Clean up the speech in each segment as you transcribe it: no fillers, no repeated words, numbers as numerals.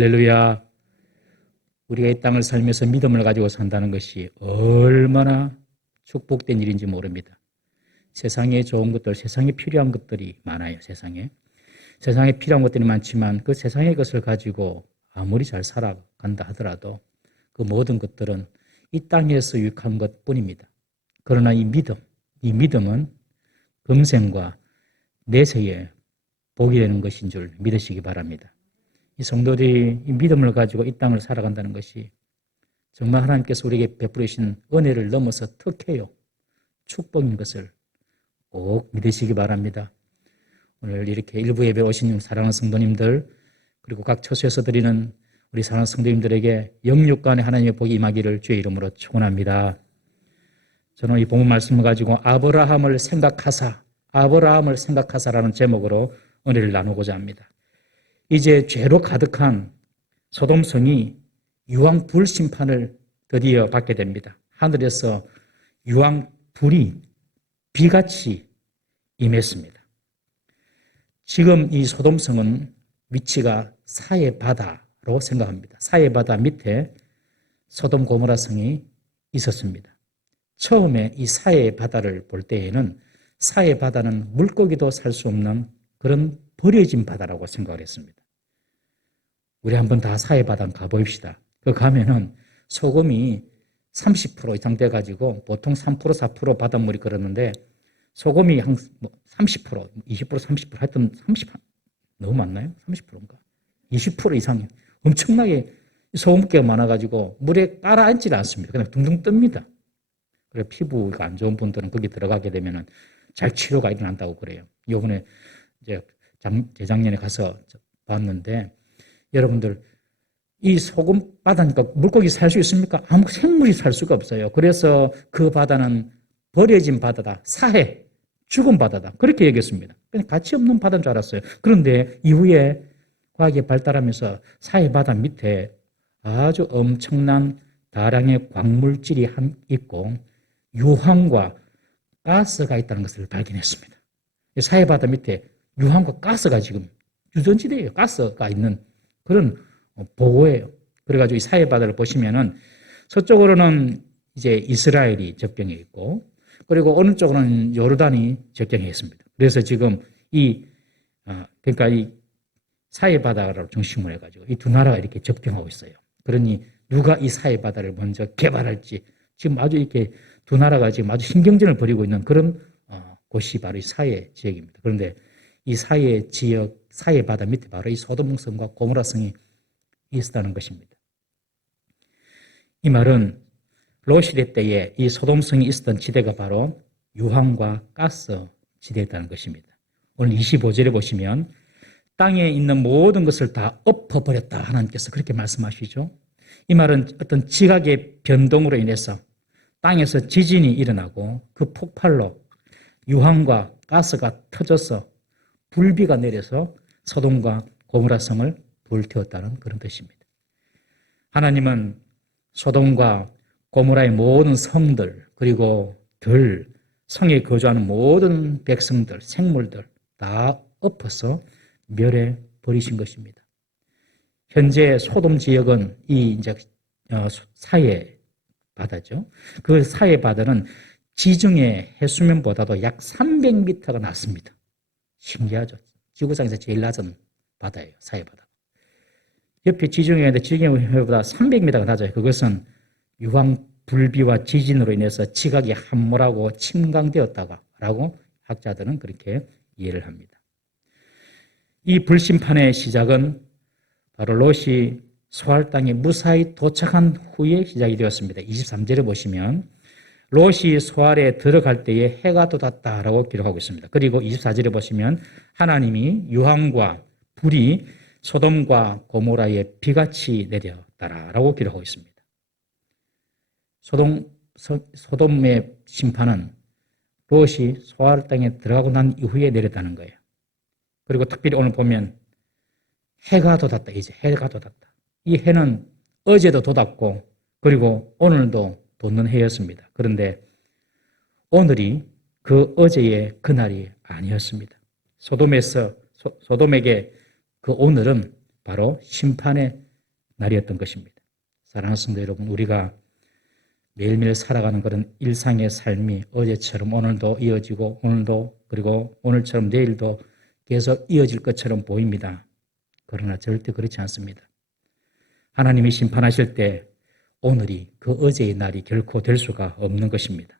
할렐루야. 우리가 이 땅을 살면서 믿음을 가지고 산다는 것이 얼마나 축복된 일인지 모릅니다. 세상에 좋은 것들, 세상에 필요한 것들이 많아요. 세상에 필요한 것들이 많지만 그 세상의 것을 가지고 아무리 잘 살아간다 하더라도 그 모든 것들은 이 땅에서 유익한 것뿐입니다. 그러나 이 믿음은 금생과 내세에 복이 되는 것인 줄 믿으시기 바랍니다. 이 성도들이 이 믿음을 가지고 이 땅을 살아간다는 것이 정말 하나님께서 우리에게 베풀으신 은혜를 넘어서 특혜요, 축복인 것을 꼭 믿으시기 바랍니다. 오늘 이렇게 일부 예배 오신 사랑하는 성도님들, 그리고 각 처소에서 드리는 우리 사랑하는 성도님들에게 영육간에 하나님의 복이 임하기를 주의 이름으로 축원합니다. 저는 이 본문 말씀을 가지고 아브라함을 생각하사라는 제목으로 은혜를 나누고자 합니다. 이제 죄로 가득한 소돔성이 유황 불 심판을 드디어 받게 됩니다. 하늘에서 유황 불이 비같이 임했습니다. 지금 이 소돔성은 위치가 사해 바다로 생각합니다. 사해 바다 밑에 소돔 고모라 성이 있었습니다. 처음에 이 사해 바다를 볼 때에는 사해 바다는 물고기도 살 수 없는 그런 버려진 바다라고 생각을 했습니다. 우리 한번 다 사해 바다 가봅시다. 그 가면은 소금이 30% 이상 돼가지고 보통 3%, 4% 바닷물이 그러는데 소금이 한 30%, 20%, 30% 하여튼 30% 너무 많나요? 30%인가? 20% 이상이 엄청나게 소금기가 많아가지고 물에 깔아앉지 않습니다. 그냥 둥둥 뜹니다. 그래 피부가 안 좋은 분들은 거기 들어가게 되면은 잘 치료가 일어난다고 그래요. 요번에 이제 재작년에 가서 봤는데 여러분들 이 소금 바다니까 물고기 살 수 있습니까? 아무 생물이 살 수가 없어요. 그래서 그 바다는 버려진 바다다. 사해, 죽은 바다다. 그렇게 얘기했습니다. 그냥 가치 없는 바다인 줄 알았어요. 그런데 이후에 과학이 발달하면서 사해 바다 밑에 아주 엄청난 다량의 광물질이 있고 유황과 가스가 있다는 것을 발견했습니다. 사해 바다 밑에 유황과 가스가 지금 유전지대예요. 가스가 있는 그런 보고예요. 그래가지고 이 사해 바다를 보시면은 서쪽으로는 이제 이스라엘이 접경해 있고 그리고 어느 쪽으로는 요르단이 접경해 있습니다. 그래서 지금 그러니까 이 사해 바다를 중심으로 해가지고 이 두 나라가 이렇게 접경하고 있어요. 그러니 누가 이 사해 바다를 먼저 개발할지 지금 아주 이렇게 두 나라가 지금 아주 신경전을 벌이고 있는 그런 곳이 바로 이 사해 지역입니다. 그런데 이 사해 지역, 사해 바다 밑에 바로 이 소돔성과 고모라성이 있었다는 것입니다. 이 말은 롯시대 때에 이 소돔성이 있었던 지대가 바로 유황과 가스 지대였다는 것입니다. 오늘 25절에 보시면 땅에 있는 모든 것을 다 엎어버렸다 하나님께서 그렇게 말씀하시죠. 이 말은 어떤 지각의 변동으로 인해서 땅에서 지진이 일어나고 그 폭발로 유황과 가스가 터져서 불비가 내려서 소돔과 고모라 성을 불태웠다는 그런 뜻입니다. 하나님은 소돔과 고모라의 모든 성들 그리고 성에 거주하는 모든 백성들, 생물들 다 엎어서 멸해 버리신 것입니다. 현재 소돔 지역은 이 이제 사해 바다죠. 그 사해 바다는 지중해 해수면보다도 약 300m가 낮습니다. 신기하죠. 지구상에서 제일 낮은 바다예요. 사해 바다. 옆에 지중해인데 지중해보다 300m가 낮아요. 그것은 유황 불비와 지진으로 인해서 지각이 함몰하고 침강되었다라고 학자들은 그렇게 이해를 합니다. 이 불심판의 시작은 바로 롯이 소알 땅에 무사히 도착한 후에 시작이 되었습니다. 23절에 보시면 롯이 소알에 들어갈 때에 해가 돋았다라고 기록하고 있습니다. 그리고 24절에 보시면 하나님이 유황과 불이 소돔과 고모라에 비같이 내렸다라고 기록하고 있습니다. 소돔의 심판은 롯이 소알 땅에 들어가고 난 이후에 내렸다는 거예요. 그리고 특별히 오늘 보면 해가 돋았다. 이제 해가 돋았다. 이 해는 어제도 돋았고 그리고 오늘도 돋는 해였습니다. 그런데 오늘이 그 어제의 그날이 아니었습니다. 소돔에게 그 오늘은 바로 심판의 날이었던 것입니다. 사랑하는 성도 여러분, 우리가 매일매일 살아가는 그런 일상의 삶이 어제처럼 오늘도 이어지고 오늘도 그리고 오늘처럼 내일도 계속 이어질 것처럼 보입니다. 그러나 절대 그렇지 않습니다. 하나님이 심판하실 때 오늘이 그 어제의 날이 결코 될 수가 없는 것입니다.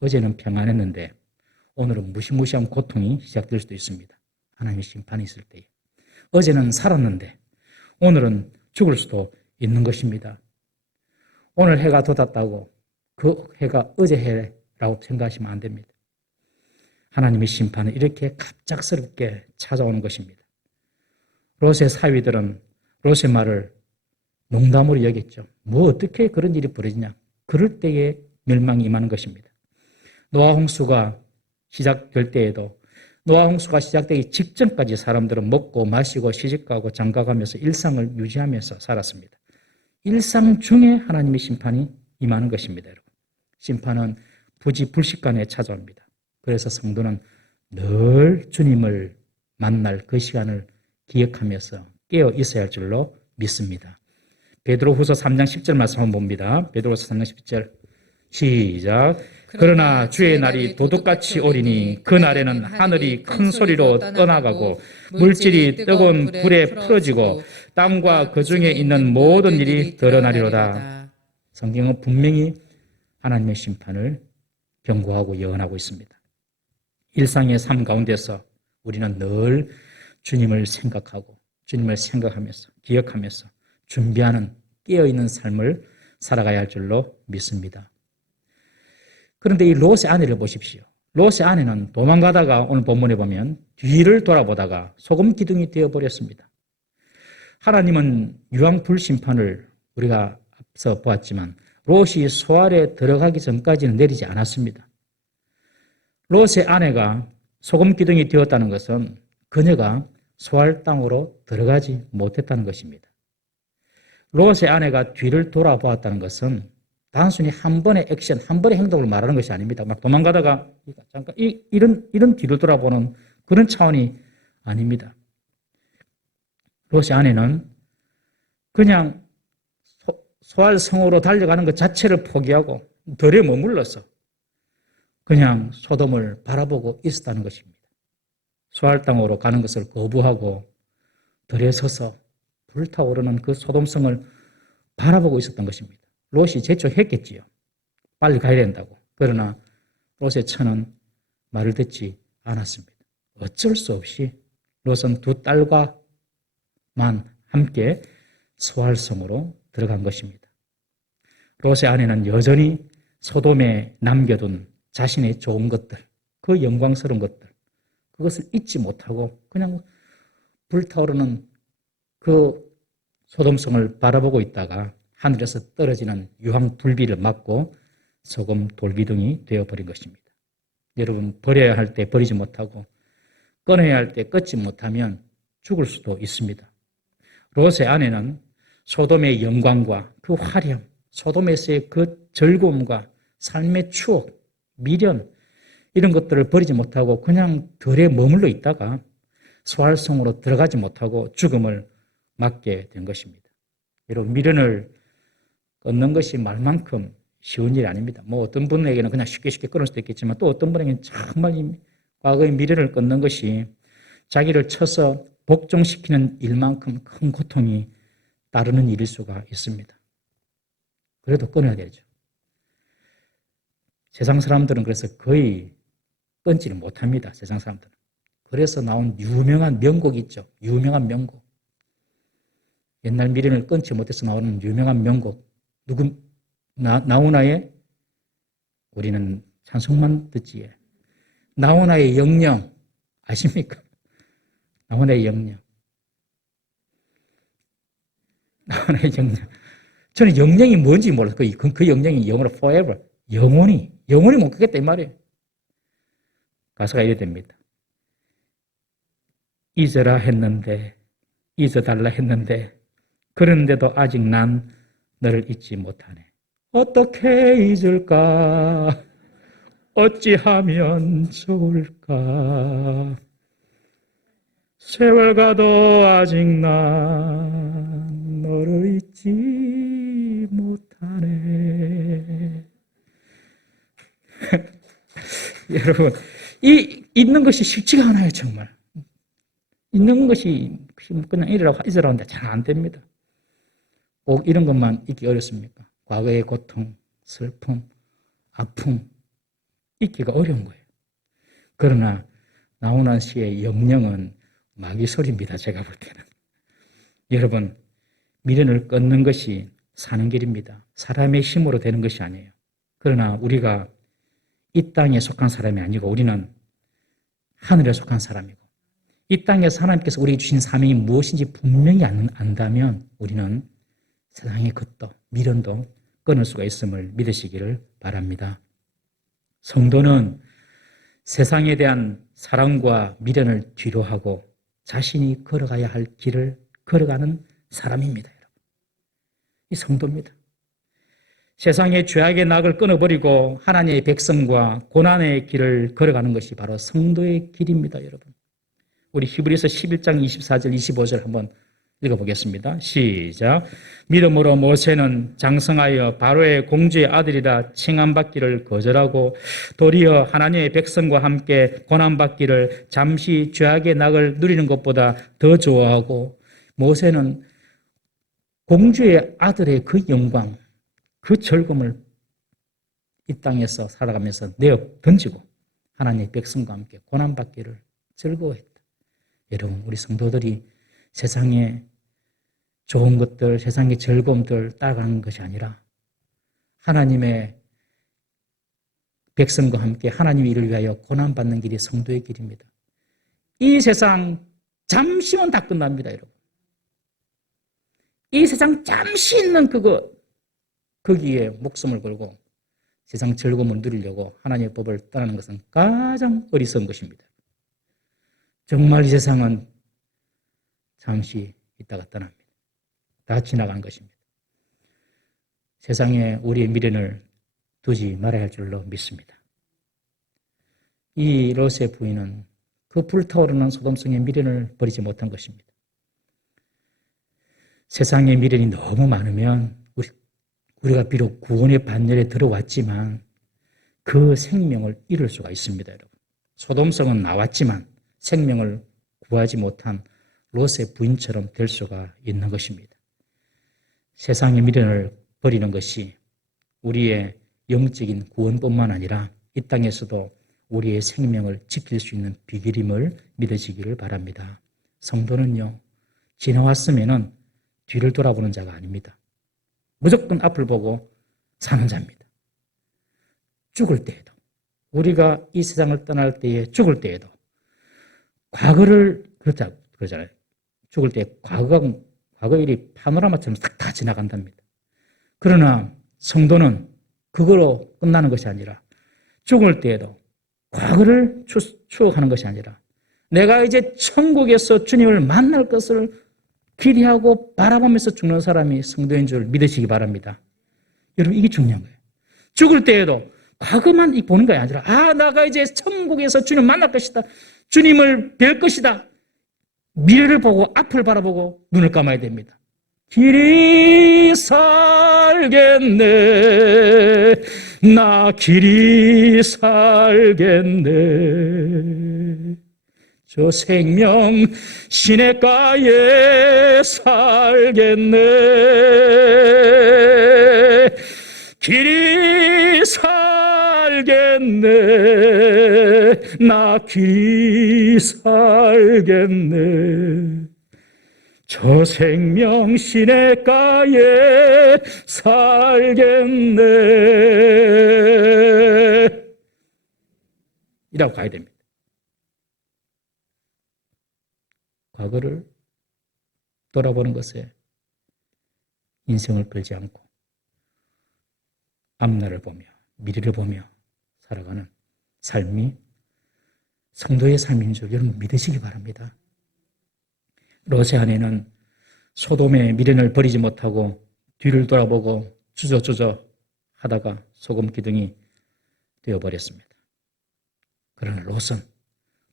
어제는 평안했는데 오늘은 무시무시한 고통이 시작될 수도 있습니다. 하나님의 심판이 있을 때에. 어제는 살았는데 오늘은 죽을 수도 있는 것입니다. 오늘 해가 돋았다고 그 해가 어제 해라고 생각하시면 안 됩니다. 하나님의 심판은 이렇게 갑작스럽게 찾아오는 것입니다. 롯의 사위들은 롯의 말을 농담으로 여겼죠. 뭐 어떻게 그런 일이 벌어지냐. 그럴 때에 멸망이 임하는 것입니다. 노아 홍수가 시작될 때에도 노아 홍수가 시작되기 직전까지 사람들은 먹고 마시고 시집가고 장가가면서 일상을 유지하면서 살았습니다. 일상 중에 하나님의 심판이 임하는 것입니다. 여러분. 심판은 부지불식간에 찾아옵니다. 그래서 성도는 늘 주님을 만날 그 시간을 기억하면서 깨어 있어야 할 줄로 믿습니다. 베드로후서 3장 10절 말씀 한번 봅니다. 베드로후서 3장 10절 시작. 그러나 주의 날이 도둑같이 오리니 그 날에는 하늘이 큰 소리로 떠나가고 물질이 뜨거운 불에 풀어지고 땅과 그 중에 있는 모든 일이 드러나리로다. 성경은 분명히 하나님의 심판을 경고하고 예언하고 있습니다. 일상의 삶 가운데서 우리는 늘 주님을 생각하고 주님을 생각하면서 기억하면서 준비하는 깨어있는 삶을 살아가야 할 줄로 믿습니다. 그런데 이 롯의 아내를 보십시오. 롯의 아내는 도망가다가 오늘 본문에 보면 뒤를 돌아보다가 소금 기둥이 되어버렸습니다. 하나님은 유황불심판을 우리가 앞서 보았지만 롯이 소알에 들어가기 전까지는 내리지 않았습니다. 롯의 아내가 소금 기둥이 되었다는 것은 그녀가 소알 땅으로 들어가지 못했다는 것입니다. 롯의 아내가 뒤를 돌아보았다는 것은 단순히 한 번의 액션, 한 번의 행동을 말하는 것이 아닙니다. 막 도망가다가 잠깐 이런 뒤를 돌아보는 그런 차원이 아닙니다. 롯의 아내는 그냥 소알 성으로 달려가는 것 자체를 포기하고 덜에 머물러서 그냥 소돔을 바라보고 있었다는 것입니다. 소알 땅으로 가는 것을 거부하고 덜에 서서 불타오르는 그 소돔성을 바라보고 있었던 것입니다. 롯이 재촉했겠지요. 빨리 가야 된다고. 그러나 롯의 처는 말을 듣지 않았습니다. 어쩔 수 없이 롯은 두 딸과만 함께 소알성으로 들어간 것입니다. 롯의 아내는 여전히 소돔에 남겨둔 자신의 좋은 것들, 그 영광스러운 것들, 그것을 잊지 못하고 그냥 불타오르는 그 소돔성을 바라보고 있다가 하늘에서 떨어지는 유황 불비를 맞고 소금 돌기둥이 되어버린 것입니다. 여러분, 버려야 할 때 버리지 못하고 끊어야 할 때 끊지 못하면 죽을 수도 있습니다. 롯의 아내는 소돔의 영광과 그 화려함, 소돔에서의 그 즐거움과 삶의 추억, 미련 이런 것들을 버리지 못하고 그냥 덜에 머물러 있다가 소알성으로 들어가지 못하고 죽음을 맞게 된 것입니다. 여러분, 미련을 끊는 것이 말만큼 쉬운 일이 아닙니다. 뭐 어떤 분에게는 그냥 쉽게 끊을 수도 있겠지만 또 어떤 분에게는 정말 과거의 미련을 끊는 것이 자기를 쳐서 복종시키는 일만큼 큰 고통이 따르는 일일 수가 있습니다. 그래도 끊어야 되죠. 세상 사람들은 그래서 거의 끊지를 못합니다. 세상 사람들은. 그래서 나온 유명한 명곡이 있죠. 유명한 명곡. 옛날 미련을 끊지 못해서 나오는 유명한 명곡. 나훈아의 우리는 찬송만 듣지에. 나훈아의 영영 아십니까? 나훈아의 영영. 나훈아의 영영. 저는 영영이 뭔지 몰라요. 그 영영이 영어로 forever. 영원히 못 끄겠다 이 말이에요. 가사가 이래 됩니다. 잊어라 했는데 잊어달라 했는데 그런데도 아직 난 너를 잊지 못하네. 어떻게 잊을까? 어찌하면 좋을까? 세월 가도 아직 난 서로 잊지 못하네. 여러분, 이 잊는 것이 쉽지가 않아요, 정말. 잊는 것이 그냥 잊으라고 하는데 잘 안 됩니다. 꼭 이런 것만 잊기 어렵습니까? 과거의 고통, 슬픔, 아픔, 잊기가 어려운 거예요. 그러나 나훈아 씨의 영령은 마귀 소리입니다, 제가 볼 때는. 여러분, 미련을 끊는 것이 사는 길입니다. 사람의 힘으로 되는 것이 아니에요. 그러나 우리가 이 땅에 속한 사람이 아니고 우리는 하늘에 속한 사람이고, 이 땅에서 하나님께서 우리에게 주신 사명이 무엇인지 분명히 안다면 우리는 세상의 것도 미련도 끊을 수가 있음을 믿으시기를 바랍니다. 성도는 세상에 대한 사랑과 미련을 뒤로하고 자신이 걸어가야 할 길을 걸어가는 사람입니다. 여러분. 이 성도입니다. 세상의 죄악의 낙을 끊어버리고 하나님의 백성과 고난의 길을 걸어가는 것이 바로 성도의 길입니다. 여러분. 우리 히브리서 11장 24절 25절 한번 읽어보겠습니다. 시작. 믿음으로 모세는 장성하여 바로의 공주의 아들이라 칭함받기를 거절하고 도리어 하나님의 백성과 함께 고난받기를 잠시 죄악의 낙을 누리는 것보다 더 좋아하고, 모세는 공주의 아들의 그 영광, 그 즐거움을 이 땅에서 살아가면서 내어 던지고 하나님의 백성과 함께 고난받기를 즐거워했다. 여러분, 우리 성도들이 세상에 좋은 것들, 세상의 즐거움들 따라가는 것이 아니라 하나님의 백성과 함께 하나님의 일을 위하여 고난받는 길이 성도의 길입니다. 이 세상 잠시만 다 끝납니다, 여러분. 이 세상 잠시 있는 거기에 목숨을 걸고 세상 즐거움을 누리려고 하나님의 법을 떠나는 것은 가장 어리석은 것입니다. 정말 이 세상은 잠시 있다가 떠납니다. 다 지나간 것입니다. 세상에 우리의 미련을 두지 말아야 할 줄로 믿습니다. 이 롯의 부인은 그 불타오르는 소돔성의 미련을 버리지 못한 것입니다. 세상의 미련이 너무 많으면 우리가 비록 구원의 반열에 들어왔지만 그 생명을 잃을 수가 있습니다, 여러분. 소돔성은 나왔지만 생명을 구하지 못한 롯의 부인처럼 될 수가 있는 것입니다. 세상의 미련을 버리는 것이 우리의 영적인 구원뿐만 아니라 이 땅에서도 우리의 생명을 지킬 수 있는 비결임을 믿으시기를 바랍니다. 성도는요, 지나왔으면은 뒤를 돌아보는 자가 아닙니다. 무조건 앞을 보고 사는 자입니다. 죽을 때에도, 우리가 이 세상을 떠날 때에, 죽을 때에도 과거를 그러잖아요. 죽을 때 과거 일이 파노라마처럼 싹 다 지나간답니다. 그러나 성도는 그거로 끝나는 것이 아니라 죽을 때에도 과거를 추억하는 것이 아니라 내가 이제 천국에서 주님을 만날 것을 기대하고 바라보면서 죽는 사람이 성도인 줄 믿으시기 바랍니다. 여러분, 이게 중요한 거예요. 죽을 때에도 과거만 보는 게 아니라 나가 이제 천국에서 주님 만날 것이다. 주님을 뵐 것이다. 미래를 보고 앞을 바라보고 눈을 감아야 됩니다. 길이 살겠네. 나 길이 살겠네. 저 생명 시냇가에 살겠네. 길이 살겠네. 나 길이 살겠네. 저 생명 시냇가에 살겠네. 이라고 가야 됩니다. 과거를 돌아보는 것에 인생을 끌지 않고 앞날을 보며 미래를 보며 살아가는 삶이 성도의 삶인 줄 여러분 믿으시기 바랍니다. 롯의 아내는 소돔의 미련을 버리지 못하고 뒤를 돌아보고 주저주저 하다가 소금 기둥이 되어버렸습니다. 그러나 롯은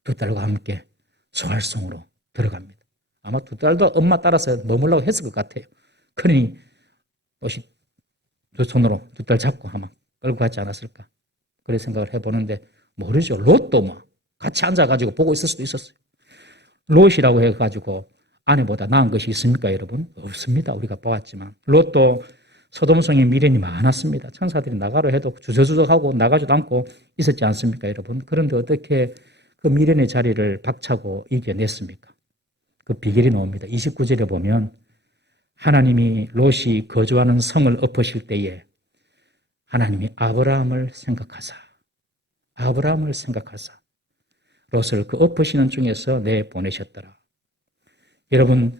두 딸과 함께 소알성으로 들어갑니다. 아마 두 딸도 엄마 따라서 머물라고 했을 것 같아요. 그러니 롯이 두 손으로 두 딸 잡고 아마 끌고 갔지 않았을까. 그런 생각을 해보는데 모르죠. 롯도 뭐 같이 앉아가지고 보고 있을 수도 있었어요. 롯이라고 해가지고 아내보다 나은 것이 있습니까, 여러분? 없습니다. 우리가 보았지만. 롯도 소돔성에 미련이 많았습니다. 천사들이 나가려 해도 주저주저하고 나가지도 않고 있었지 않습니까, 여러분? 그런데 어떻게 그 미련의 자리를 박차고 이겨냈습니까? 그 비결이 나옵니다. 29절에 보면 하나님이 롯이 거주하는 성을 엎으실 때에 하나님이 아브라함을 생각하사 롯을 그 엎으시는 중에서 내보내셨더라. 여러분,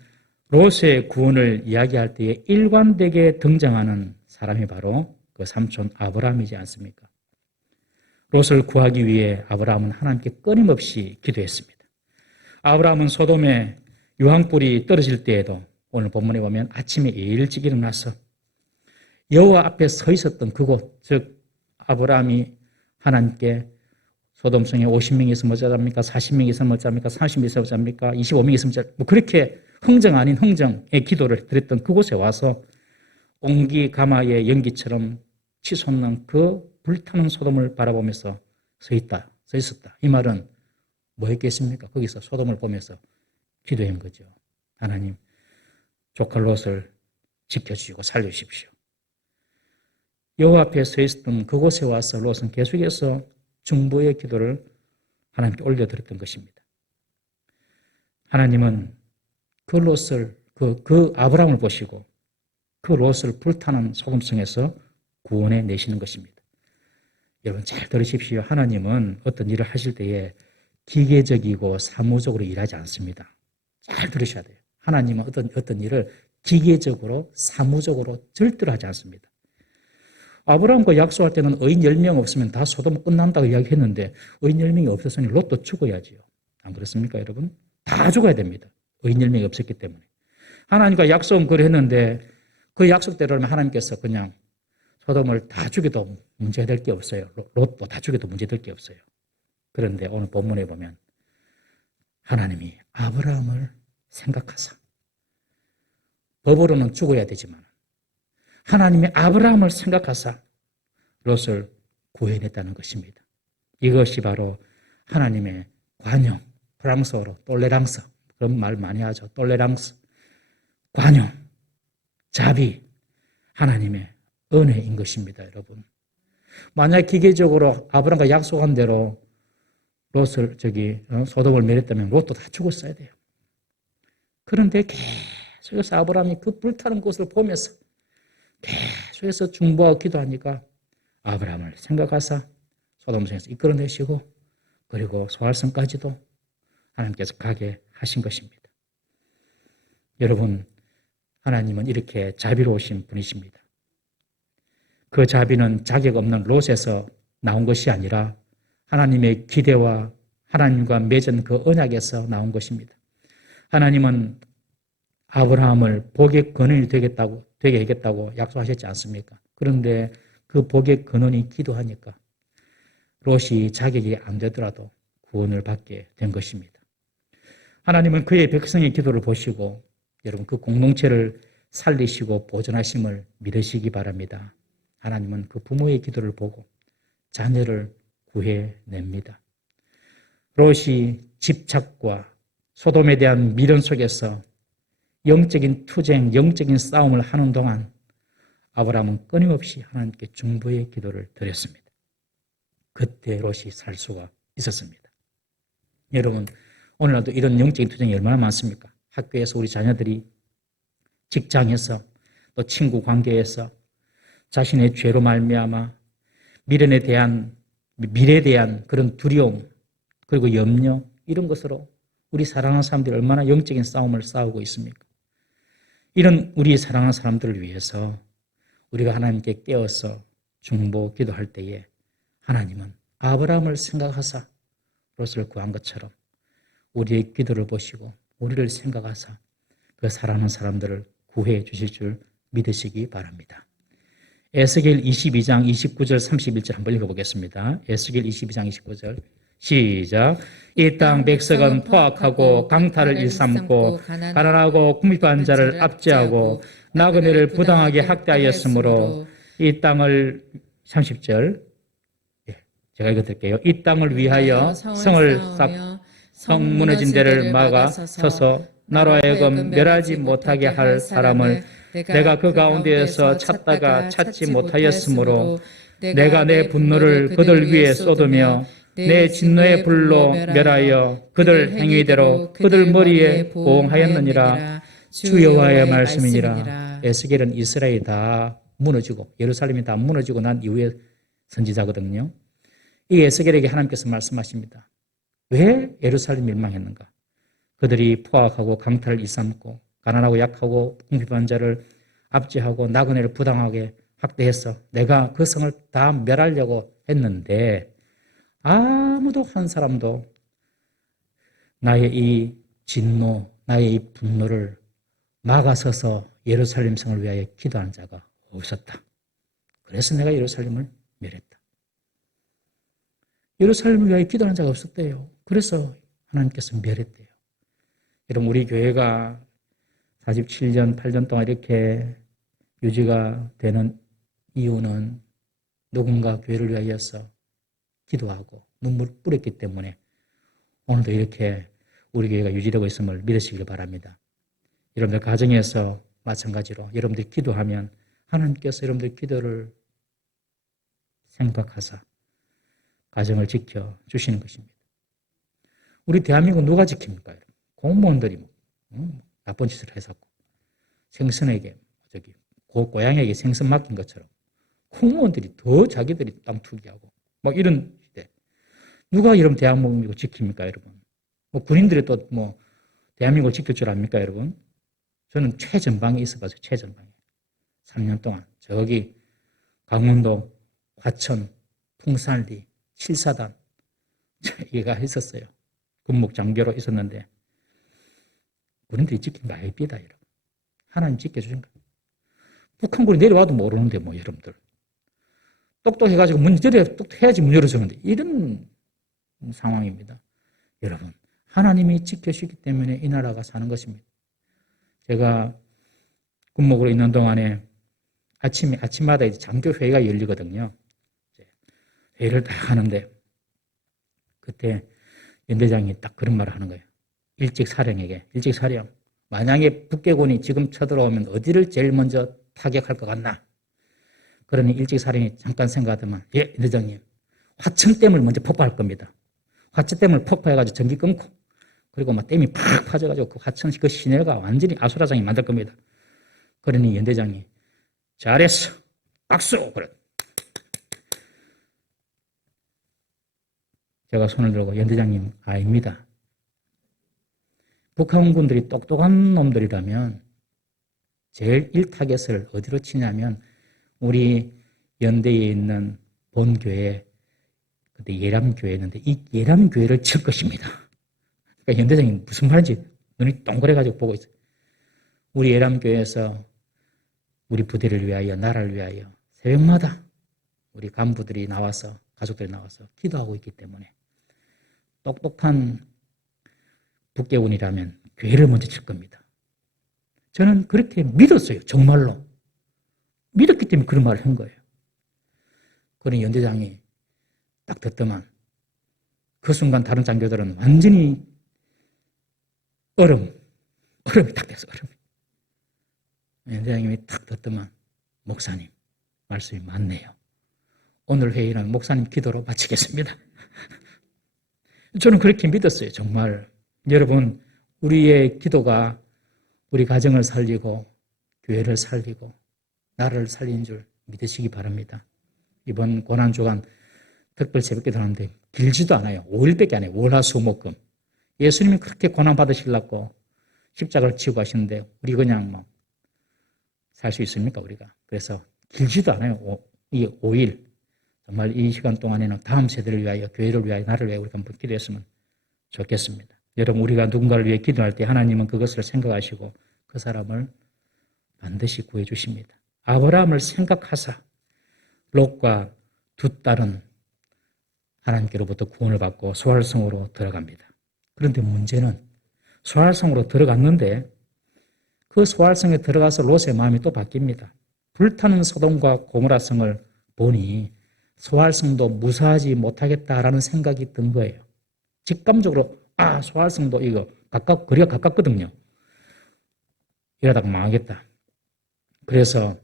롯의 구원을 이야기할 때에 일관되게 등장하는 사람이 바로 그 삼촌 아브라함이지 않습니까? 롯을 구하기 위해 아브라함은 하나님께 끊임없이 기도했습니다. 아브라함은 소돔에 유황불이 떨어질 때에도 오늘 본문에 보면 아침에 일찍 일어나서 여호와 앞에 서 있었던 그곳, 즉 아브라함이 하나님께 소돔성에 50명이 있으면 어쩌합니까? 40명이 있으면 어쩌합니까? 30명이 있으면 어쩌합니까? 25명이 있으면 어쩌합니까? 뭐 그렇게 흥정 아닌 흥정의 기도를 드렸던 그곳에 와서 옹기 가마의 연기처럼 치솟는 그 불타는 소돔을 바라보면서 서 있었다. 이 말은 뭐였겠습니까? 거기서 소돔을 보면서 기도한 거죠. 하나님, 조카 롯을 지켜주시고 살려주십시오. 여호와 앞에 서 있었던 그곳에 와서 롯은 계속해서 중보의 기도를 하나님께 올려드렸던 것입니다. 하나님은 그 롯을, 그 아브라함을 보시고 그 롯을 불타는 소돔성에서 구원해 내시는 것입니다. 여러분 잘 들으십시오. 하나님은 어떤 일을 하실 때에 기계적이고 사무적으로 일하지 않습니다. 잘 들으셔야 돼요. 하나님은 어떤 일을 기계적으로 사무적으로 절대로 하지 않습니다. 아브라함과 약속할 때는 의인 10명 없으면 다 소돔 끝난다고 이야기했는데 의인 10명이 없었으니 롯도 죽어야지요. 안 그렇습니까, 여러분? 다 죽어야 됩니다. 의인 10명이 없었기 때문에. 하나님과 약속은 그랬는데 그 약속대로라면 하나님께서 그냥 소돔을 다 죽여도 문제될 게 없어요. 롯도 다 죽여도 문제될 게 없어요. 그런데 오늘 본문에 보면 하나님이 아브라함을 생각하사 법으로는 죽어야 되지만 하나님이 아브라함을 생각하사 롯을 구해냈다는 것입니다. 이것이 바로 하나님의 관용, 프랑스어로 똘레랑스, 그런 말 많이 하죠. 똘레랑스, 관용, 자비, 하나님의 은혜인 것입니다, 여러분. 만약 기계적으로 아브라함과 약속한 대로 롯을 소돔을 멸했다면 롯도 다 죽었어야 돼요. 그런데 계속해서 아브라함이 그 불타는 곳을 보면서 계속해서 중보하고 기도하니까 아브라함을 생각하사 소돔성에서 이끌어내시고 그리고 소알성까지도 하나님께서 가게 하신 것입니다. 여러분, 하나님은 이렇게 자비로우신 분이십니다. 그 자비는 자격 없는 롯에서 나온 것이 아니라 하나님의 기대와 하나님과 맺은 그 언약에서 나온 것입니다. 하나님은 아브라함을 복의 근원이 되게 하겠다고 약속하셨지 않습니까? 그런데 그 복의 근원이 기도하니까 롯이 자격이 안 되더라도 구원을 받게 된 것입니다. 하나님은 그의 백성의 기도를 보시고 여러분 그 공동체를 살리시고 보존하심을 믿으시기 바랍니다. 하나님은 그 부모의 기도를 보고 자녀를 구해냅니다. 롯이 집착과 소돔에 대한 미련 속에서 영적인 투쟁, 영적인 싸움을 하는 동안 아브라함은 끊임없이 하나님께 중보의 기도를 드렸습니다. 그때 롯이 살 수가 있었습니다. 여러분, 오늘날도 이런 영적인 투쟁이 얼마나 많습니까? 학교에서 우리 자녀들이, 직장에서, 또 친구 관계에서 자신의 죄로 말미암아 미래에 대한 그런 두려움 그리고 염려 이런 것으로 우리 사랑하는 사람들이 얼마나 영적인 싸움을 싸우고 있습니까? 이런 우리 사랑하는 사람들을 위해서 우리가 하나님께 깨어서 중보 기도할 때에 하나님은 아브라함을 생각하사 롯을 구한 것처럼 우리의 기도를 보시고 우리를 생각하사 그 사랑하는 사람들을 구해 주실 줄 믿으시기 바랍니다. 에스겔 22장 29절 31절 한번 읽어보겠습니다. 에스겔 22장 29절 시작. 이 땅 백성은 포악하고 강탈을 일삼고 가난하고 궁핍한 자를 압제하고 나그네를 부당하게 학대하였으므로 이 땅을 30절 제가 읽어드릴게요. 이 땅을 위하여 성을 쌓고 성 무너진 데를 막아 서서 나로 하여금 멸하지 못하게 할 사람을 내가 그 가운데에서 찾다가 찾지 못하였으므로 내가 내 분노를 그들 위에 쏟으며 내 진노의 불로 멸하여 그들 행위대로 그들 머리에 보응하였느니라. 주 여호와의 말씀이니라. 에스겔은 이스라엘이 다 무너지고 예루살렘이 다 무너지고 난 이후에 선지자거든요. 이 에스겔에게 하나님께서 말씀하십니다. 왜 예루살렘이 멸망했는가? 그들이 포악하고 강탈을 일삼고 가난하고 약하고 궁핍한 자를 압제하고 나그네를 부당하게 학대해서 내가 그 성을 다 멸하려고 했는데 아무도 한 사람도 나의 이 진노, 나의 이 분노를 막아서서 예루살렘 성을 위하여 기도하는 자가 없었다. 그래서 내가 예루살렘을 멸했다. 예루살렘을 위하여 기도하는 자가 없었대요. 그래서 하나님께서 멸했대요. 여러분, 우리 교회가 47년, 8년 동안 이렇게 유지가 되는 이유는 누군가 교회를 위하여서 기도하고 눈물 뿌렸기 때문에 오늘도 이렇게 우리 교회가 유지되고 있음을 믿으시길 바랍니다. 여러분들 가정에서 마찬가지로 여러분들이 기도하면 하나님께서 여러분들 기도를 생각하사 가정을 지켜주시는 것입니다. 우리 대한민국 누가 지킵니까? 여러분? 공무원들이 나쁜 짓을 해서고 생선에게 고양이에게 생선 맡긴 것처럼 공무원들이 더 자기들이 땅 투기하고 막 이런 시대. 누가 여러분 대한민국을 지킵니까, 여러분? 군인들이 또 대한민국을 지킬 줄 압니까, 여러분? 저는 최전방에 있어가지고 최전방에 3년 동안 저기 강원도 과천 풍산리 7사단 얘가 했었어요. 군목장교로 있었는데 군인들이 지킨 거 아닙니다, 여러분. 하나님 지켜주신 거. 북한군이 내려와도 모르는데 여러분들 똑똑해가지고 문 똑똑해야지 문 열어주는데 이런 상황입니다. 여러분, 하나님이 지켜주시기 때문에 이 나라가 사는 것입니다. 제가 군목으로 있는 동안에 아침마다 이제 장교 회의가 열리거든요. 회의를 딱 하는데 그때 연대장이 딱 그런 말을 하는 거예요. 일찍 사령에게, 일찍 사령, 만약에 북괴군이 지금 쳐들어오면 어디를 제일 먼저 타격할 것 같나? 그러니 일찍 사령이 잠깐 생각하더만, 예, 연대장님, 화천댐을 먼저 폭파할 겁니다. 화천댐을 폭파해가지고 전기 끊고, 그리고 막 댐이 팍 파져가지고 그 화천 그 시내가 완전히 아수라장이 만들 겁니다. 그러니 연대장이 잘했어, 박수! 그래. 제가 손을 들고 연대장님 아닙니다. 북한군들이 똑똑한 놈들이라면 제일 1타겟을 어디로 치냐면 우리 연대에 있는 본교회, 그때 예람교회였는데 이 예람교회를 칠 것입니다. 그러니까 연대장이 무슨 말인지 눈이 동그래가지고 보고 있어요. 우리 예람교회에서 우리 부대를 위하여, 나라를 위하여 새벽마다 우리 간부들이 나와서, 가족들이 나와서 기도하고 있기 때문에 똑똑한 북괴군이라면 교회를 먼저 칠 겁니다. 저는 그렇게 믿었어요. 정말로. 믿었기 때문에 그런 말을 한 거예요. 그러니 연대장이 딱 듣더만 그 순간 다른 장교들은 완전히 얼음이 딱 됐어. 얼음이. 연대장님이 딱 듣더만 목사님 말씀이 맞네요. 오늘 회의는 목사님 기도로 마치겠습니다. 저는 그렇게 믿었어요. 정말. 여러분, 우리의 기도가 우리 가정을 살리고 교회를 살리고 나라를 살리는 줄 믿으시기 바랍니다. 이번 고난주간 특별 새벽기도 하는데 길지도 않아요. 5일밖에 안 해요. 월화수목금. 예수님이 그렇게 고난받으시려고 십자가를 지고 하시는데 우리 그냥 살 수 있습니까, 우리가? 그래서 길지도 않아요. 이 5일. 정말 이 시간 동안에는 다음 세대를 위하여, 교회를 위하여, 나를 위하여 우리가 한번 기도했으면 좋겠습니다. 여러분, 우리가 누군가를 위해 기도할 때 하나님은 그것을 생각하시고 그 사람을 반드시 구해 주십니다. 아브라함을 생각하사 롯과 두 딸은 하나님께로부터 구원을 받고 소알성으로 들어갑니다. 그런데 문제는 소알성으로 들어갔는데 그 그 소알성에 들어가서 롯의 마음이 또 바뀝니다. 불타는 소돔과 고모라 성을 보니 소알성도 무사하지 못하겠다라는 생각이 든 거예요. 직감적으로 소알성도 이거 거리가 가깝거든요. 이러다가 망하겠다. 그래서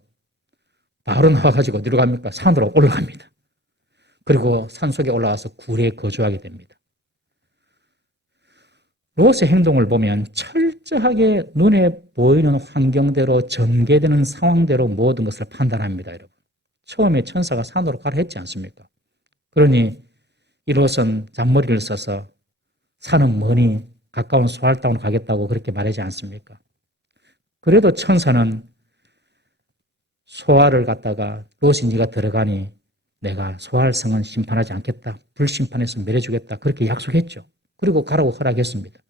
바로 나와가지고 어디로 갑니까? 산으로 올라갑니다. 그리고 산속에 올라와서 굴에 거주하게 됩니다. 롯의 행동을 보면 철저하게 눈에 보이는 환경대로 전개되는 상황대로 모든 것을 판단합니다, 여러분. 처음에 천사가 산으로 가라 했지 않습니까? 그러니 이 롯은 잔머리를 써서 산은 머니 가까운 소알 땅으로 가겠다고 그렇게 말하지 않습니까? 그래도 천사는 소알을 갖다가 롯이 네가 들어가니 내가 소알성은 심판하지 않겠다. 불심판해서 멸해주겠다. 그렇게 약속했죠. 그리고 가라고 허락했습니다.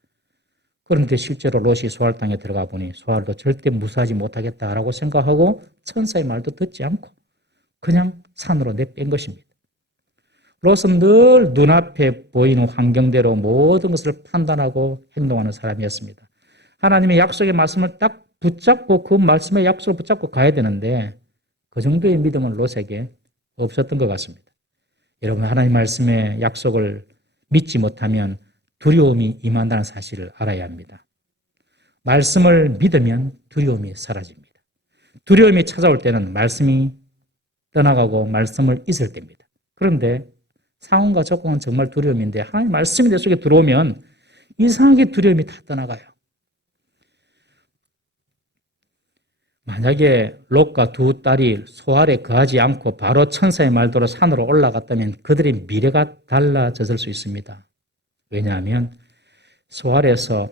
그런데 실제로 롯이 소알 땅에 들어가 보니 소알도 절대 무사하지 못하겠다라고 생각하고 천사의 말도 듣지 않고 그냥 산으로 내뺀 것입니다. 롯은 늘 눈앞에 보이는 환경대로 모든 것을 판단하고 행동하는 사람이었습니다. 하나님의 약속의 말씀을 딱 붙잡고 그 말씀의 약속을 붙잡고 가야 되는데 그 정도의 믿음은 롯에게 없었던 것 같습니다. 여러분, 하나님 말씀의 약속을 믿지 못하면 두려움이 임한다는 사실을 알아야 합니다. 말씀을 믿으면 두려움이 사라집니다. 두려움이 찾아올 때는 말씀이 떠나가고 말씀을 잊을 때입니다. 그런데 상황과 조건은 정말 두려움인데 하나님 말씀이 내 속에 들어오면 이상하게 두려움이 다 떠나가요. 만약에 롯과 두 딸이 소알에 거하지 않고 바로 천사의 말대로 산으로 올라갔다면 그들의 미래가 달라졌을 수 있습니다. 왜냐하면 소알에서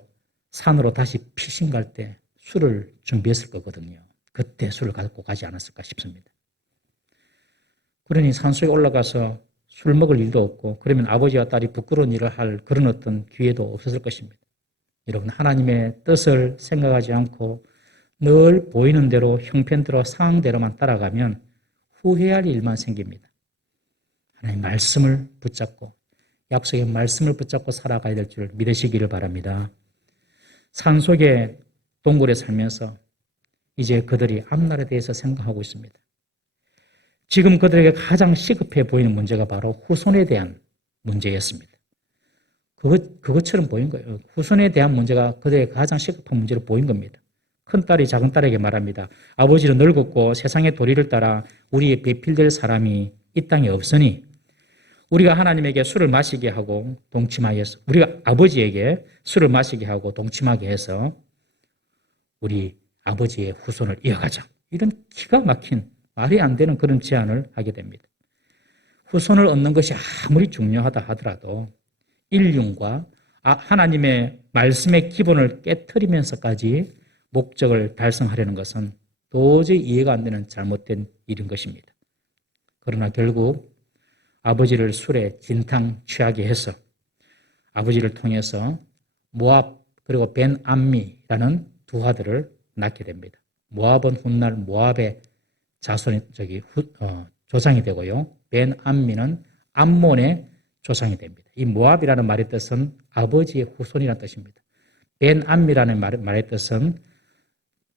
산으로 다시 피신 갈 때 술을 준비했을 거거든요. 그때 술을 갖고 가지 않았을까 싶습니다. 그러니 산속에 올라가서 술 먹을 일도 없고 그러면 아버지와 딸이 부끄러운 일을 할 그런 어떤 기회도 없었을 것입니다. 여러분, 하나님의 뜻을 생각하지 않고 늘 보이는 대로 형편대로 상황대로만 따라가면 후회할 일만 생깁니다. 하나님 말씀을 붙잡고 약속의 말씀을 붙잡고 살아가야 될 줄 믿으시기를 바랍니다. 산속의 동굴에 살면서 이제 그들이 앞날에 대해서 생각하고 있습니다. 지금 그들에게 가장 시급해 보이는 문제가 바로 후손에 대한 문제였습니다. 그것처럼 보인 거예요. 후손에 대한 문제가 그들에게 가장 시급한 문제로 보인 겁니다. 큰딸이 작은딸에게 말합니다. 아버지는 늙었고 세상의 도리를 따라 우리의 배필될 사람이 이 땅에 없으니 우리가 하나님에게 술을 마시게 하고 동침하게 해서 우리가 아버지에게 술을 마시게 하고 동침하게 해서 우리 아버지의 후손을 이어가자. 이런 기가 막힌 말이 안 되는 그런 제안을 하게 됩니다. 후손을 얻는 것이 아무리 중요하다 하더라도 인륜과 하나님의 말씀의 기본을 깨트리면서까지 목적을 달성하려는 것은 도저히 이해가 안 되는 잘못된 일인 것입니다. 그러나 결국 아버지를 술에 진탕 취하게 해서 아버지를 통해서 모압 그리고 벤 암미라는 두 아들을 낳게 됩니다. 모압은 훗날 모압의 조상이 되고요. 벤 암미는 암몬의 조상이 됩니다. 이 모압이라는 말의 뜻은 아버지의 후손이라는 뜻입니다. 벤 암미라는 말의 뜻은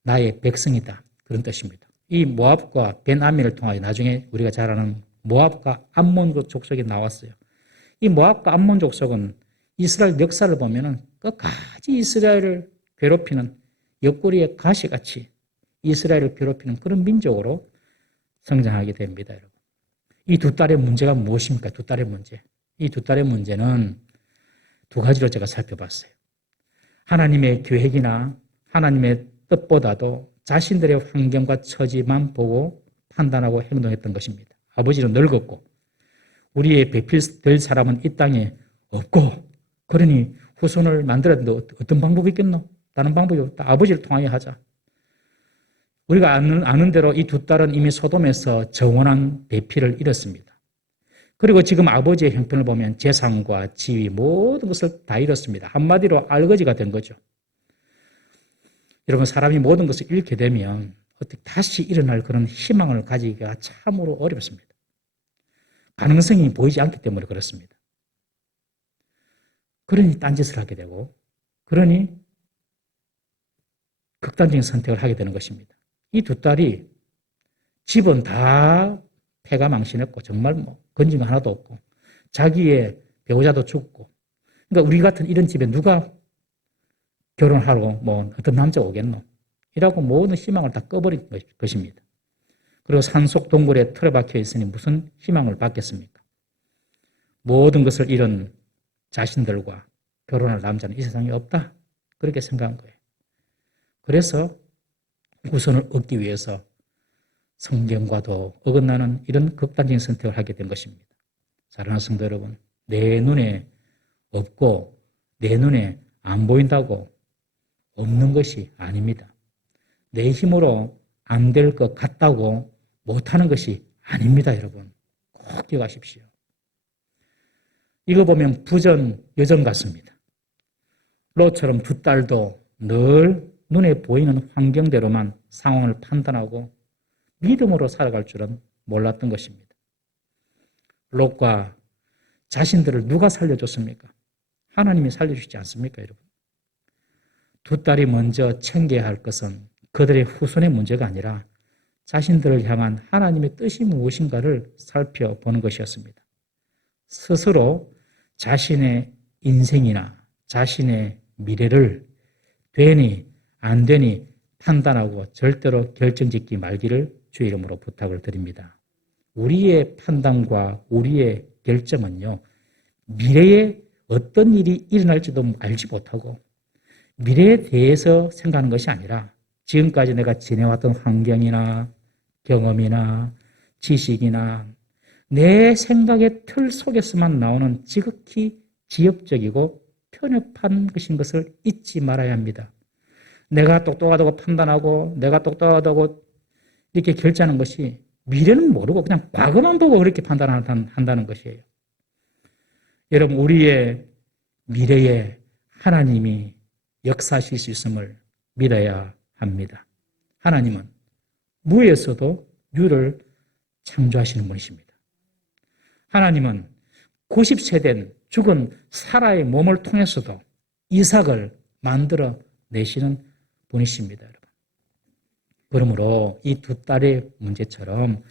나의 백성이다. 그런 뜻입니다. 이 모압과 벤 암미를 통하여 나중에 우리가 잘 아는 모압과 암몬 족속이 나왔어요. 이 모압과 암몬 족속은 이스라엘 역사를 보면은 끝까지 이스라엘을 괴롭히는 옆구리에 가시같이 이스라엘을 괴롭히는 그런 민족으로 성장하게 됩니다, 여러분. 이 두 딸의 문제가 무엇입니까? 두 딸의 문제. 이 두 딸의 문제는 두 가지로 제가 살펴봤어요. 하나님의 계획이나 하나님의 뜻보다도 자신들의 환경과 처지만 보고 판단하고 행동했던 것입니다. 아버지는 늙었고 우리의 배필될 사람은 이 땅에 없고 그러니 후손을 만들어야 되는데 어떤 방법이 있겠노? 다른 방법이 없다. 아버지를 통하여 하자. 우리가 아는 대로 이 두 딸은 이미 소돔에서 정원한 배필을 잃었습니다. 그리고 지금 아버지의 형편을 보면 재산과 지위 모든 것을 다 잃었습니다. 한마디로 알거지가 된 거죠. 여러분, 사람이 모든 것을 잃게 되면 어떻게 다시 일어날 그런 희망을 가지기가 참으로 어렵습니다. 가능성이 보이지 않기 때문에 그렇습니다. 그러니 딴짓을 하게 되고 그러니 극단적인 선택을 하게 되는 것입니다. 이 두 딸이 집은 다 폐가 망신했고 정말 뭐 건진 거 하나도 없고 자기의 배우자도 죽고, 그러니까 우리 같은 이런 집에 누가 결혼하러 뭐 어떤 남자 오겠노? 이라고 모든 희망을 다 꺼버린 것입니다. 그리고 산속 동굴에 틀어박혀 있으니 무슨 희망을 받겠습니까? 모든 것을 잃은 자신들과 결혼할 남자는 이 세상에 없다. 그렇게 생각한 거예요. 그래서 후손을 얻기 위해서 성경과도 어긋나는 이런 극단적인 선택을 하게 된 것입니다. 사랑하는 성도 여러분, 내 눈에 없고 내 눈에 안 보인다고 없는 것이 아닙니다. 내 힘으로 안 될 것 같다고 못하는 것이 아닙니다, 여러분. 꼭 기억하십시오. 이거 보면 부전, 여전 같습니다. 롯처럼 두 딸도 늘 눈에 보이는 환경대로만 상황을 판단하고 믿음으로 살아갈 줄은 몰랐던 것입니다. 롯과 자신들을 누가 살려줬습니까? 하나님이 살려주지 않습니까, 여러분? 두 딸이 먼저 챙겨야 할 것은 그들의 후손의 문제가 아니라 자신들을 향한 하나님의 뜻이 무엇인가를 살펴보는 것이었습니다. 스스로 자신의 인생이나 자신의 미래를 되니 안 되니 판단하고 절대로 결정짓기 말기를 주의 이름으로 부탁을 드립니다. 우리의 판단과 우리의 결정은요, 미래에 어떤 일이 일어날지도 알지 못하고 미래에 대해서 생각하는 것이 아니라 지금까지 내가 지내왔던 환경이나 경험이나 지식이나 내 생각의 틀 속에서만 나오는 지극히 지엽적이고 편협한 것인 것을 잊지 말아야 합니다. 내가 똑똑하다고 판단하고 내가 똑똑하다고 이렇게 결정하는 것이 미래는 모르고 그냥 과거만 보고 그렇게 판단한다는 것이에요. 여러분, 우리의 미래에 하나님이 역사하실 수 있음을 믿어야 합니다. 하나님은 무에서도 유를 창조하시는 분이십니다. 하나님은 90세 된 죽은 사라의 몸을 통해서도 이삭을 만들어 내시는 분이십니다, 여러분. 그러므로 이 두 딸의 문제처럼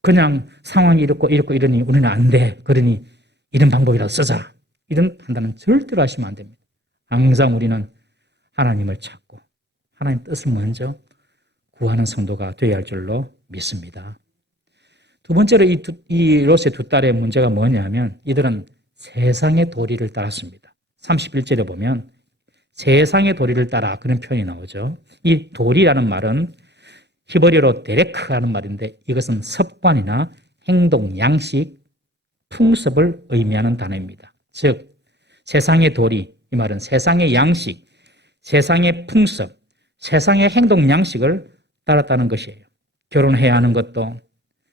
그냥 상황이 이렇고 이러니 우리는 안 돼. 그러니 이런 방법이라도 쓰자. 이런 판단은 절대로 하시면 안 됩니다. 항상 우리는 하나님을 찾고 하나님 뜻을 먼저 구하는 성도가 되어야 할 줄로 믿습니다. 두 번째로 이 롯의 두 딸의 문제가 뭐냐면 이들은 세상의 도리를 따랐습니다. 31절에 보면 세상의 도리를 따라 그런 표현이 나오죠. 이 도리라는 말은 히브리어로 데레크라는 말인데 이것은 습관이나 행동, 양식, 풍습을 의미하는 단어입니다. 즉 세상의 도리, 이 말은 세상의 양식, 세상의 풍습, 세상의 행동 양식을 따랐다는 것이에요. 결혼해야 하는 것도,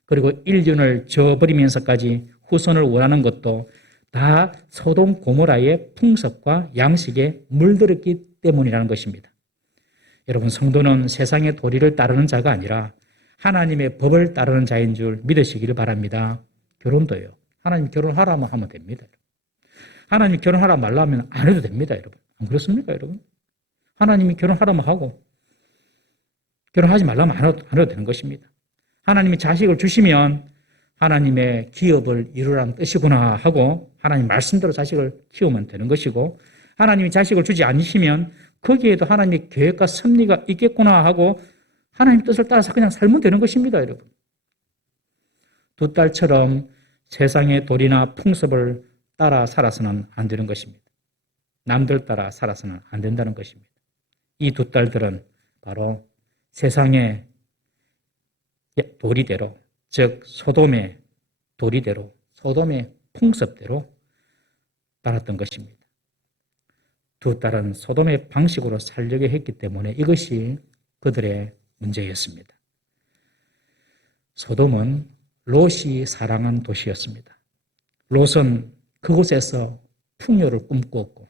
그리고 인륜을 저버리면서까지 후손을 원하는 것도 다 소돔 고모라의 풍습과 양식에 물들었기 때문이라는 것입니다. 여러분, 성도는 세상의 도리를 따르는 자가 아니라 하나님의 법을 따르는 자인 줄 믿으시기를 바랍니다. 결혼도요. 하나님 결혼하라면 하면 됩니다. 하나님 결혼하라 말라면 안 해도 됩니다, 여러분. 안 그렇습니까, 여러분? 하나님이 결혼하라면 하고 결혼하지 말라면 안 해도 되는 것입니다. 하나님이 자식을 주시면 하나님의 기업을 이루라는 뜻이구나 하고 하나님 말씀대로 자식을 키우면 되는 것이고, 하나님이 자식을 주지 않으시면 거기에도 하나님의 계획과 섭리가 있겠구나 하고 하나님 뜻을 따라서 그냥 살면 되는 것입니다, 여러분. 두 딸처럼 세상의 도리나 풍습을 따라 살아서는 안 되는 것입니다. 남들 따라 살아서는 안 된다는 것입니다. 이 두 딸들은 바로 세상의 도리대로, 즉 소돔의 도리대로, 소돔의 풍습대로 따랐던 것입니다. 두 딸은 소돔의 방식으로 살려고 했기 때문에 이것이 그들의 문제였습니다. 소돔은 롯이 사랑한 도시였습니다. 롯은 그곳에서 풍요를 꿈꾸었고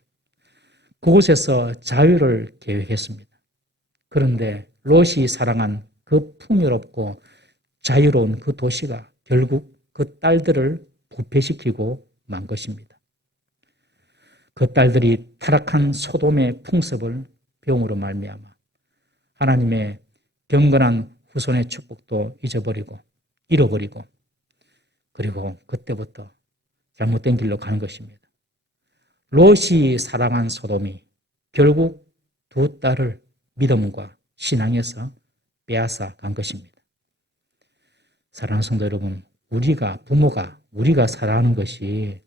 그곳에서 자유를 계획했습니다. 그런데 롯이 사랑한 그 풍요롭고 자유로운 그 도시가 결국 그 딸들을 부패시키고 만 것입니다. 그 딸들이 타락한 소돔의 풍습을 배움으로 말미암아 하나님의 경건한 후손의 축복도 잃어버리고 그리고 그때부터 잘못된 길로 가는 것입니다. 롯이 사랑한 소돔이 결국 두 딸을 믿음과 신앙에서 빼앗아 간 것입니다. 사랑하는 성도 여러분, 부모가 우리가 사랑하는 것이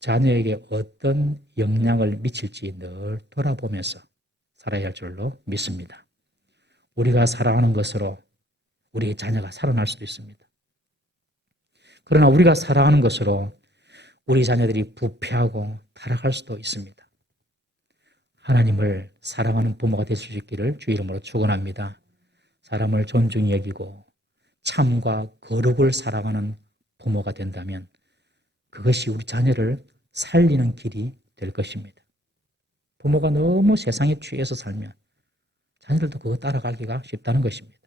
자녀에게 어떤 영향을 미칠지 늘 돌아보면서 살아야 할 줄로 믿습니다. 우리가 사랑하는 것으로 우리 자녀가 살아날 수도 있습니다. 그러나 우리가 사랑하는 것으로 우리 자녀들이 부패하고 타락할 수도 있습니다. 하나님을 사랑하는 부모가 될 수 있기를 주의 이름으로 축원합니다. 사람을 존중히 여기고 참과 거룩을 사랑하는 부모가 된다면 그것이 우리 자녀를 살리는 길이 될 것입니다. 부모가 너무 세상에 취해서 살면 자녀들도 그거 따라가기가 쉽다는 것입니다.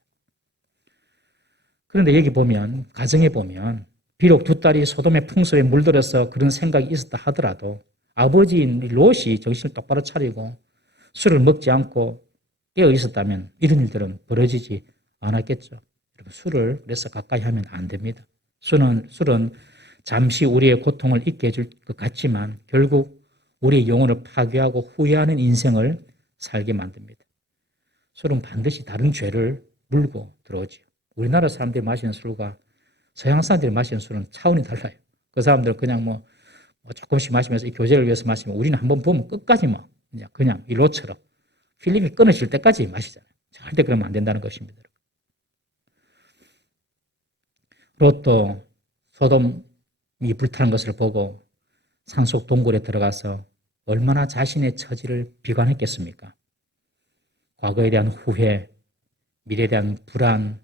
그런데 여기 보면, 가정에 보면 비록 두 딸이 소돔의 풍습에 물들어서 그런 생각이 있었다 하더라도 아버지인 롯이 정신을 똑바로 차리고 술을 먹지 않고 깨어 있었다면 이런 일들은 벌어지지 않았겠죠. 여러분, 술을 그래서 가까이 하면 안 됩니다. 술은 잠시 우리의 고통을 잊게 해줄 것 같지만 결국 우리의 영혼을 파괴하고 후회하는 인생을 살게 만듭니다. 술은 반드시 다른 죄를 물고 들어오지요. 우리나라 사람들이 마시는 술과 서양 사람들이 마시는 술은 차원이 달라요. 그 사람들은 그냥 뭐 조금씩 마시면서 이 교제를 위해서 마시면 우리는 한번 보면 끝까지 그냥 이 롯처럼 필름이 끊어질 때까지 마시잖아요. 절대 그러면 안 된다는 것입니다. 롯도 소돔이 불타는 것을 보고 산속 동굴에 들어가서 얼마나 자신의 처지를 비관했겠습니까? 과거에 대한 후회, 미래에 대한 불안,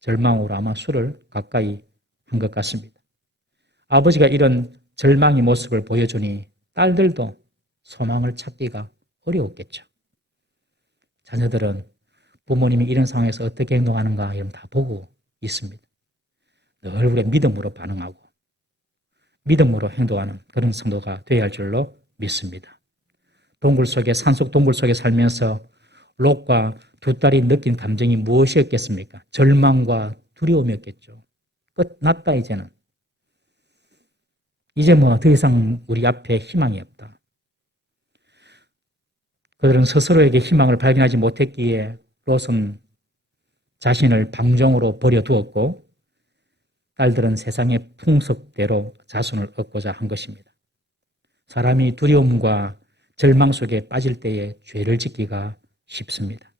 절망으로 아마 술을 가까이 한 것 같습니다. 아버지가 이런 절망의 모습을 보여주니 딸들도 소망을 찾기가 어려웠겠죠. 자녀들은 부모님이 이런 상황에서 어떻게 행동하는가 이런 다 보고 있습니다. 늘 우리가 믿음으로 반응하고 믿음으로 행동하는 그런 성도가 되어야 할 줄로 믿습니다. 산속 동굴 속에 살면서 롯과 두 딸이 느낀 감정이 무엇이었겠습니까? 절망과 두려움이었겠죠. 끝났다 이제는. 이제 더 이상 우리 앞에 희망이 없다. 그들은 스스로에게 희망을 발견하지 못했기에 롯은 자신을 방종으로 버려두었고 딸들은 세상의 풍습대로 자손을 얻고자 한 것입니다. 사람이 두려움과 절망 속에 빠질 때에 죄를 짓기가 쉽습니다.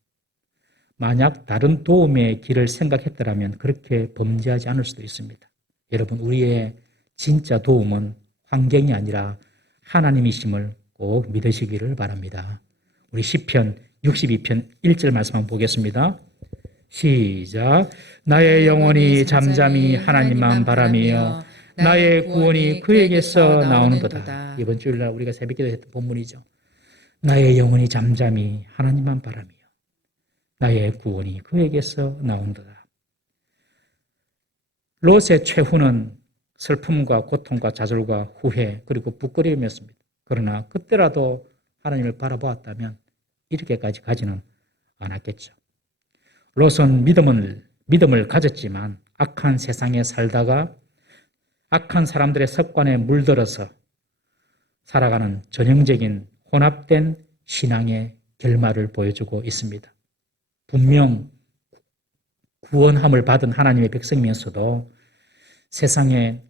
만약 다른 도움의 길을 생각했더라면 그렇게 범죄하지 않을 수도 있습니다. 여러분, 우리의 진짜 도움은 환경이 아니라 하나님이심을 꼭 믿으시기를 바랍니다. 우리 시편 62편 1절 말씀 한번 보겠습니다. 시작. 나의 영혼이 잠잠히 하나님만 바라며 나의 구원이 그에게서 나오는도다. 이번 주일날 우리가 새벽기도 했던 본문이죠. 나의 영혼이 잠잠히 하나님만 바라며 나의 구원이 그에게서 나온도다. 롯의 최후는 슬픔과 고통과 좌절과 후회 그리고 부끄러움이었습니다. 그러나 그때라도 하나님을 바라보았다면 이렇게까지 가지는 않았겠죠. 롯은 믿음을 가졌지만 악한 세상에 살다가 악한 사람들의 습관에 물들어서 살아가는 전형적인 혼합된 신앙의 결말을 보여주고 있습니다. 분명 구원함을 받은 하나님의 백성이면서도 세상의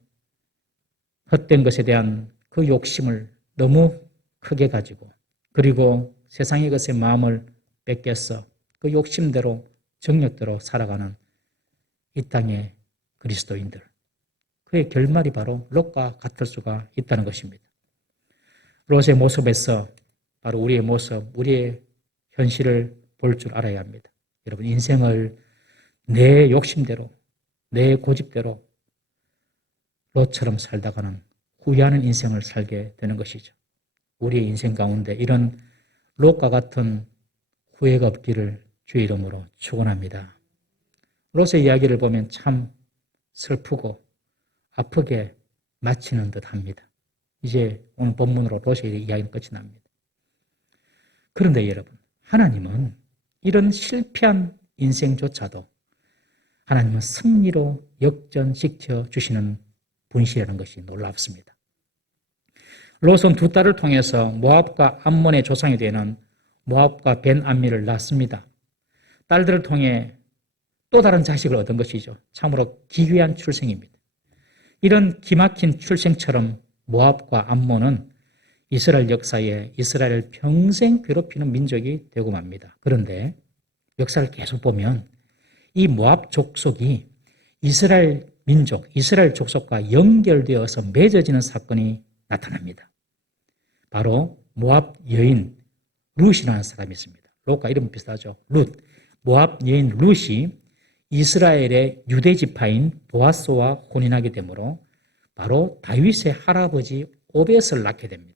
헛된 것에 대한 그 욕심을 너무 크게 가지고 그리고 세상의 것에 마음을 뺏겨서 그 욕심대로 정력대로 살아가는 이 땅의 그리스도인들. 그의 결말이 바로 롯과 같을 수가 있다는 것입니다. 롯의 모습에서 바로 우리의 모습, 우리의 현실을 볼 줄 알아야 합니다. 여러분, 인생을 내 욕심대로, 내 고집대로 롯처럼 살다가는 후회하는 인생을 살게 되는 것이죠. 우리의 인생 가운데 이런 롯과 같은 후회가 없기를 주의 이름으로 축원합니다. 롯의 이야기를 보면 참 슬프고 아프게 마치는 듯합니다. 이제 오늘 본문으로 롯의 이야기는 끝이 납니다. 그런데 여러분, 하나님은 이런 실패한 인생조차도 하나님은 승리로 역전시켜 주시는 분이시라는 것이 놀랍습니다. 롯은 두 딸을 통해서 모압과 암몬의 조상이 되는 모압과 벤암미를 낳습니다. 딸들을 통해 또 다른 자식을 얻은 것이죠. 참으로 기괴한 출생입니다. 이런 기막힌 출생처럼 모압과 암몬은 이스라엘 역사에 이스라엘을 평생 괴롭히는 민족이 되고 맙니다. 그런데 역사를 계속 보면 이 모압 족속이 이스라엘 민족, 이스라엘 족속과 연결되어서 맺어지는 사건이 나타납니다. 바로 모압 여인 룻이라는 사람이 있습니다. 롯과 이름 비슷하죠. 룻. 모압 여인 룻이 이스라엘의 유대 지파인 보아스와 혼인하게 되므로 바로 다윗의 할아버지 오벳을 낳게 됩니다.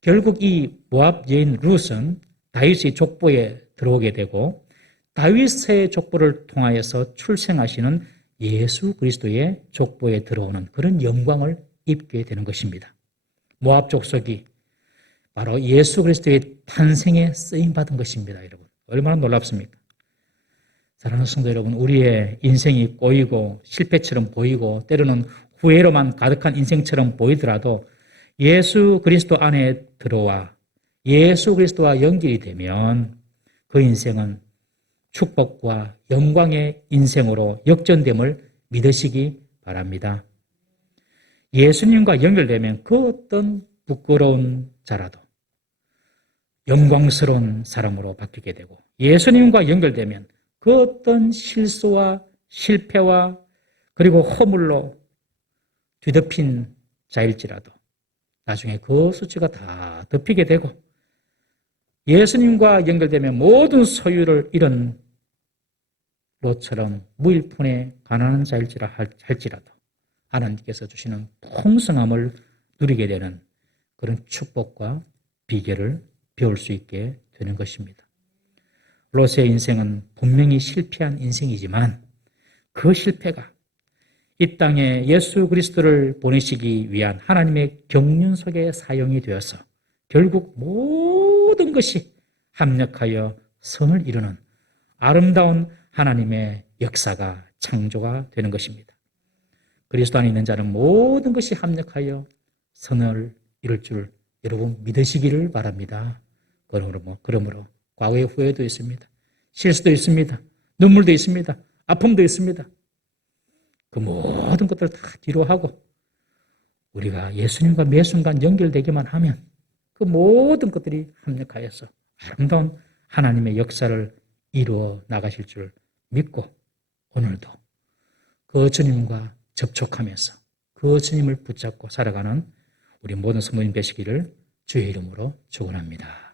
결국 이 모압 여인 룻은 다윗의 족보에 들어오게 되고 다윗의 족보를 통하여서 출생하시는 예수 그리스도의 족보에 들어오는 그런 영광을 입게 되는 것입니다. 모압 족속이 바로 예수 그리스도의 탄생에 쓰임받은 것입니다. 여러분, 얼마나 놀랍습니까? 사랑하는 성도 여러분, 우리의 인생이 꼬이고 실패처럼 보이고 때로는 후회로만 가득한 인생처럼 보이더라도 예수 그리스도 안에 들어와 예수 그리스도와 연결이 되면 그 인생은 축복과 영광의 인생으로 역전됨을 믿으시기 바랍니다. 예수님과 연결되면 그 어떤 부끄러운 자라도 영광스러운 사람으로 바뀌게 되고 예수님과 연결되면 그 어떤 실수와 실패와 그리고 허물로 뒤덮인 자일지라도 나중에 그 수치가 다 덮이게 되고 예수님과 연결되면 모든 소유를 잃은 롯처럼 무일푼에 가난한 자일지라 할지라도 하나님께서 주시는 풍성함을 누리게 되는 그런 축복과 비결을 배울 수 있게 되는 것입니다. 롯의 인생은 분명히 실패한 인생이지만 그 실패가 이 땅에 예수 그리스도를 보내시기 위한 하나님의 경륜 속에 사용이 되어서 결국 모든 것이 합력하여 선을 이루는 아름다운 하나님의 역사가 창조가 되는 것입니다. 그리스도 안에 있는 자는 모든 것이 합력하여 선을 이룰 줄 여러분 믿으시기를 바랍니다. 그러므로 과거의 후회도 있습니다. 실수도 있습니다. 눈물도 있습니다. 아픔도 있습니다. 그 모든 것들을 다 뒤로 하고 우리가 예수님과 매 순간 연결되기만 하면 그 모든 것들이 합력하여서 아름다운 하나님의 역사를 이루어 나가실 줄 믿고 오늘도 그 주님과 접촉하면서 그 주님을 붙잡고 살아가는 우리 모든 성도님 되시기를 주의 이름으로 축원합니다.